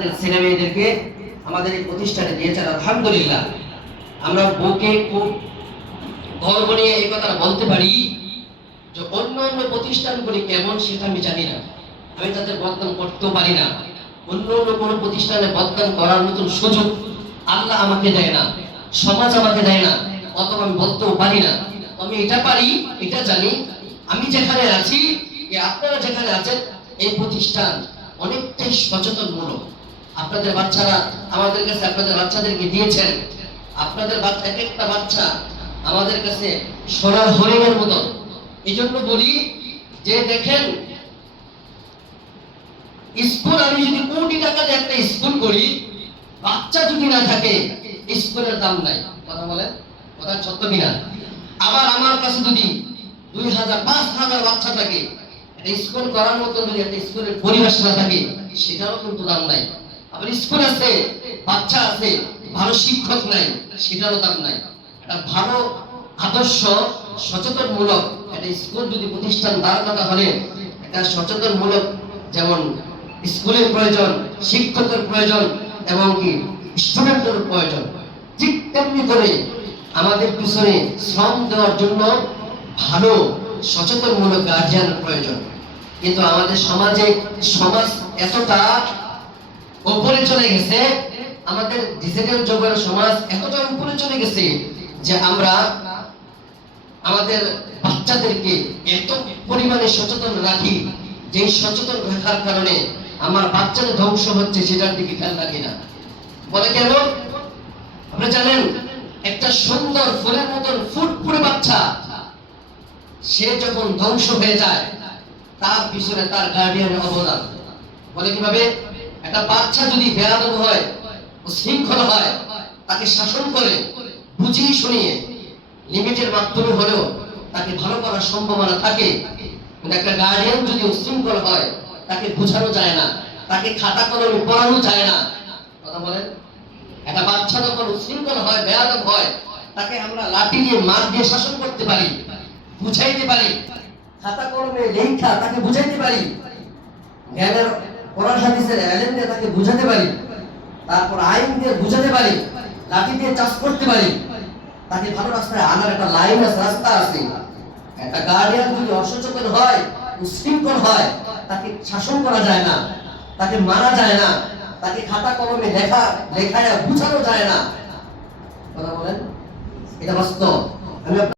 আপনাদের ছেলে মেয়েদেরকে আমাদের এই প্রতিষ্ঠানে দিয়েছেন, আলহামদুলিল্লাহ। আমরা বুকে খুব গর্ব নিয়ে এই কথাটা বলতে পারি যে অন্য অন্য প্রতিষ্ঠানগুলি কেমন সেটা আমি জানি না, আমি তাদের বদনাম করতেও পারি না। অন্য অন্য কোনো প্রতিষ্ঠানে বদনাম করার মতন সুযোগ আল্লাহ আমাকে দেয় না, সমাজ আমাকে দেয় না, অথবা আমি বলতেও পারি না। আমি এটা পারি, এটা জানি, আমি যেখানে আছি, আপনারা যেখানে আছেন, এই প্রতিষ্ঠান অনেকটাই সচেতনমূলক। আপনাদের বাচ্চারা আমাদের কাছে আপনাদের বাচ্চাদেরকে দিয়েছেন, আপনাদের বাচ্চা এক একটা বাচ্চা আমাদের কাছে সোনার হরিণের মতো। এই জন্য বলি যে দেখেন, স্কুল আমি যদি কোটি টাকা দিয়ে একটা স্কুল করি, বাচ্চা যদি না থাকে স্কুলের দাম নাই। কথা বলেন, কথা সত্য কিনা? আবার আমার কাছে যদি 2000 5000 বাচ্চা থাকে, একটা স্কুল করার মতো যদি একটা স্কুলের পরিবেশ না থাকে, সেটারও কিন্তু দাম নাই। আবার স্কুল আছে, বাচ্চা আছে, ভালো শিক্ষক নাই, সেটারও দাম নাই। একটা ভালো আদর্শ সচেতনমূলক একটা স্কুল যদি প্রতিষ্ঠান দাঁড় করা হলে, একটা সচেতনমূলক, যেমন স্কুলের প্রয়োজন, শিক্ষকের প্রয়োজন, এবং কি স্টুডেন্টের প্রয়োজন, ঠিক তেমনি করে আমাদের পিছনে শ্রম দেওয়ার জন্য ভালো সচেতনমূলক গার্জিয়ানের প্রয়োজন। কিন্তু আমাদের সমাজ এতটা উপরে চলে গেছে, আমাদের ডিজিটাল যুগের সমাজ এতটা উপরে চলে গেছে যে আমরা আমাদের বাচ্চাদেরকে এত পরিমাণে সচেতন রাখি, যে সচেতন রাখার কারণে আমার বাচ্চাদের ধ্বংস হচ্ছে, সেটার দিকে খেয়াল রাখি না। বলে কেন? আপনারা জানেন, একটা সুন্দর ফুলের মতন ফুটফুটে বাচ্চা সে যখন ধ্বংস হয়ে যায়, তার পিছনে তার গার্ডিয়ানের অবদান। বলে কিভাবে? একটা বাচ্চা যদি বেয়াদব হয়, শৃঙ্খলা হয়, তাকে শাসন করে বুঝিয়ে শুনিয়ে লিমিটের মাধ্যমে হলেও তাকে ভালো করার সম্ভাবনা থাকে। কিন্তু একটা গার্ডিয়ান যদি উশৃঙ্খল হয়, তাকে বোঝানো যায় না, তাকে খাতা কলমে পড়ানো যায় না। কথা বলেন, একটা বাচ্চা যখন উশৃঙ্খল হয়, বেয়াদব হয়, তাকে আমরা লাঠি দিয়ে, মার দিয়ে শাসন করতে পারি, বুঝাইতে পারি, খাতা কলমে লেখা তাকে বুঝাইতে পারি, জ্ঞানের কোরআন হাদিসের ইলম দিয়ে তাকে বুঝাতে পারি, তারপর আইন দিয়ে বুঝাতে পারি, লাঠি দিয়ে চাষ করতে পারি, তাকে ভালো রাস্তায় আনার একটা লাইন আছে, রাস্তা আছে। একটা গার্ডিয়ান যদি অসচেতন হয়, উশৃঙ্খল হয়, তাকে শাসন করা যায় না, তাকে মারা যায় না, তাকে খাতা কলমে লেখায় বুঝানো যায় না। কথা বলেন, এটা বাস্তব। আমি